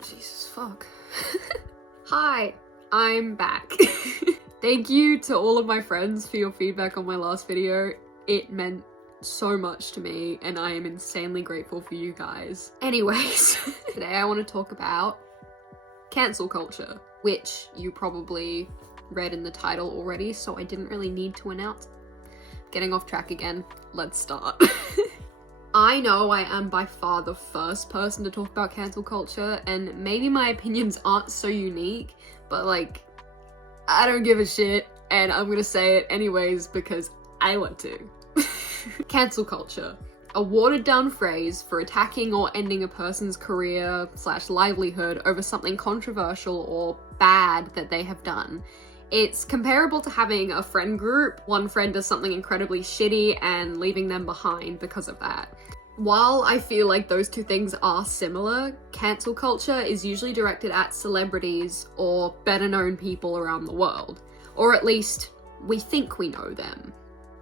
Jesus fuck. Hi, I'm back. Thank you to all of my friends for your feedback on my last video. It meant so much to me and I am insanely grateful for you guys. Anyways, today I want to talk about cancel culture, which you probably read in the title already, so I didn't really need to announce. Getting off track again, let's start. I know I am by far the first person to talk about cancel culture, and maybe my opinions aren't so unique, but like, I don't give a shit, and I'm gonna say it anyways because I want to. Cancel culture. A watered down phrase for attacking or ending a person's career / livelihood over something controversial or bad that they have done. It's comparable to having a friend group. One friend does something incredibly shitty and leaving them behind because of that. While I feel like those two things are similar, cancel culture is usually directed at celebrities or better known people around the world. Or at least, we think we know them.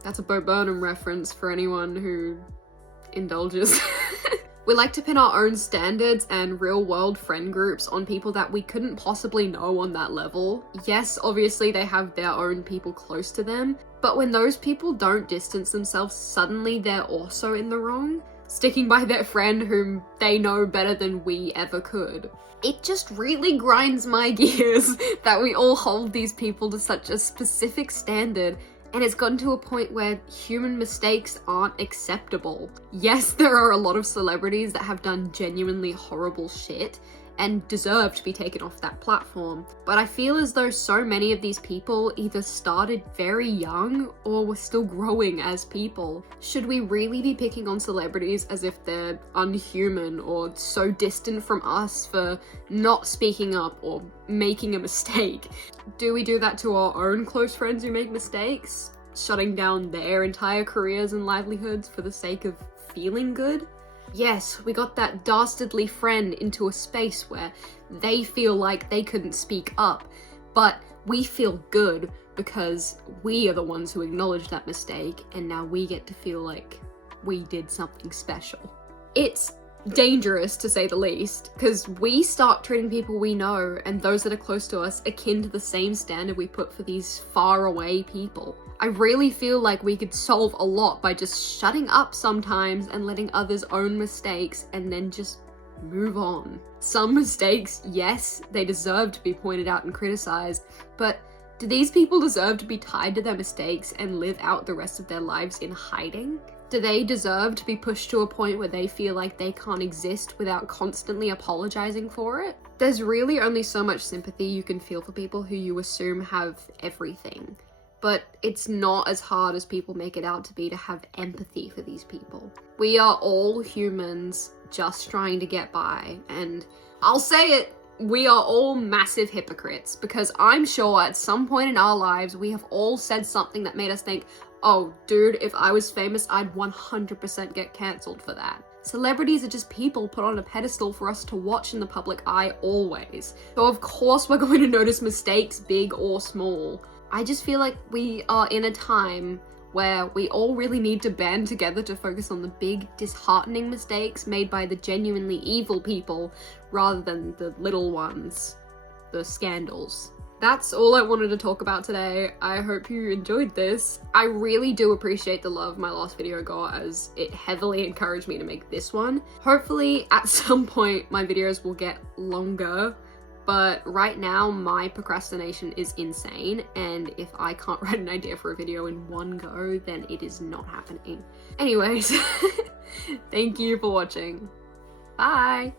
That's a Bo Burnham reference for anyone who indulges. We like to pin our own standards and real-world friend groups on people that we couldn't possibly know on that level. Yes, obviously they have their own people close to them, but when those people don't distance themselves, suddenly they're also in the wrong, sticking by their friend whom they know better than we ever could. It just really grinds my gears that we all hold these people to such a specific standard, and it's gotten to a point where human mistakes aren't acceptable. Yes, there are a lot of celebrities that have done genuinely horrible shit and deserve to be taken off that platform, but I feel as though so many of these people either started very young or were still growing as people. Should we really be picking on celebrities as if they're unhuman or so distant from us for not speaking up or making a mistake? Do we do that to our own close friends who make mistakes, shutting down their entire careers and livelihoods for the sake of feeling good? Yes, we got that dastardly friend into a space where they feel like they couldn't speak up, but we feel good because we are the ones who acknowledged that mistake, and now we get to feel like we did something special. It's dangerous, to say the least, because we start treating people we know and those that are close to us akin to the same standard we put for these far away people. I really feel like we could solve a lot by just shutting up sometimes and letting others own mistakes and then just move on. Some mistakes, yes, they deserve to be pointed out and criticized, but do these people deserve to be tied to their mistakes and live out the rest of their lives in hiding? Do they deserve to be pushed to a point where they feel like they can't exist without constantly apologizing for it? There's really only so much sympathy you can feel for people who you assume have everything. But it's not as hard as people make it out to be to have empathy for these people. We are all humans just trying to get by, and I'll say it, we are all massive hypocrites, because I'm sure at some point in our lives we have all said something that made us think, oh dude, if I was famous I'd 100% get cancelled for that. Celebrities are just people put on a pedestal for us to watch in the public eye always. So of course we're going to notice mistakes, big or small. I just feel like we are in a time where we all really need to band together to focus on the big, disheartening mistakes made by the genuinely evil people rather than the little ones, the scandals. That's all I wanted to talk about today. I hope you enjoyed this. I really do appreciate the love my last video got, as it heavily encouraged me to make this one. Hopefully at some point my videos will get longer, but right now my procrastination is insane, and if I can't write an idea for a video in one go, then it is not happening. Anyways, thank you for watching. Bye!